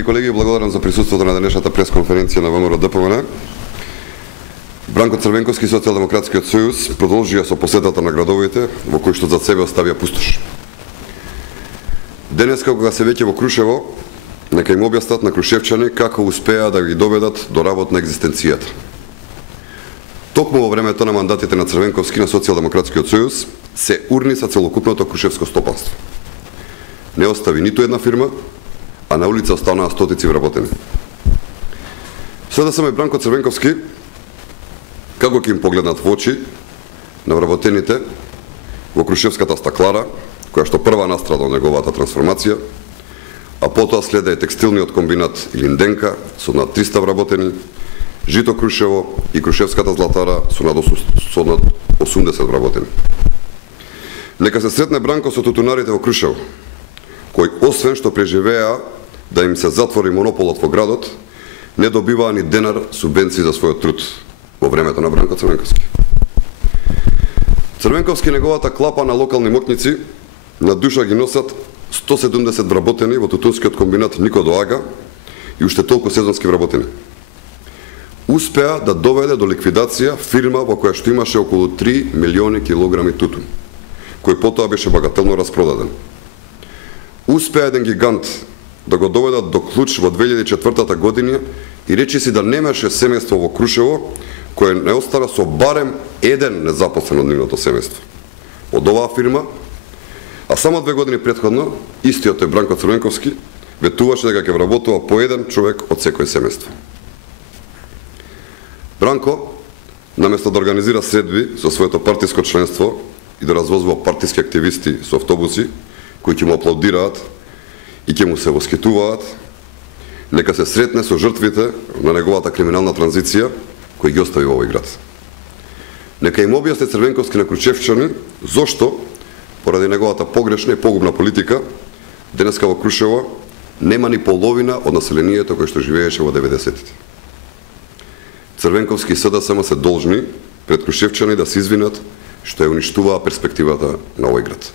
Мили колеги, благодарам за присуството на денешната пресконференција на ВМРО-ДПМН. Бранко Црвенковски, Социјалдемократскиот сојуз, продолжија со посетата на градовите во кои што зад себе оставија пустош. Денеска, кога се веќе во Крушево, нека им објаснат на крушевчани како успеа да ги доведат до работна екзистенцијата. Токму во времето на мандатите на Црвенковски на Социјалдемократскиот сојуз се урниса целокупното крушевско стопанство. Не остави ниту една фирма, а на улица останаа стотици вработени. Сега саме Бранко Црвенковски, како ќе им погледнат во очи на вработените во крушевската стаклара, која што прва настрада од неговата трансформација, а потоа следа и текстилниот комбинат Илинденка со над 300 вработени, Жито Крушево и Крушевската златара со над 80 вработени. Нека се сретне Бранко со тутунарите во Крушево, кои освен што преживеа да им се затвори монополот во градот, не добиваа ни денар субвенции за својот труд во времето на Бранко Црвенковски. Црвенковски неговата клапа на локални мокници на душа ги носат 170 вработени во тутунскиот комбинат Нико до Ага и уште толку сезонски вработени. Успеа да доведе до ликвидација фирма во која што имаше околу 3 милиони килограми тутун, кој потоа беше багателно распродаден. Успеа еден гигант да го доведат до клуч во 2004 година и речиси да немаше семејство во Крушево кое не остана со барем еден незапослен од нивното семејство. Од оваа фирма, а само 2 години претходно, истиот е Бранко Црвенковски ветуваше дека ќе вработува по еден човек од секој семејство. Бранко, наместо да организира средби со своето партиско членство и да развозува партиски активисти со автобуси, кои ќе му аплаудираат и ќе му се воскитуваат, нека се сретне со жртвите на неговата криминална транзиција, кои ги остави во овој град. Нека им објасни Црвенковски на крушевчани зошто, поради неговата погрешна и погубна политика, денеска во Крушево нема ни половина од населението кој што живееше во 90-тите. Црвенковски и СДСМ се должни пред крушевчани да се извинат што ја уништуваа перспективата на овој град.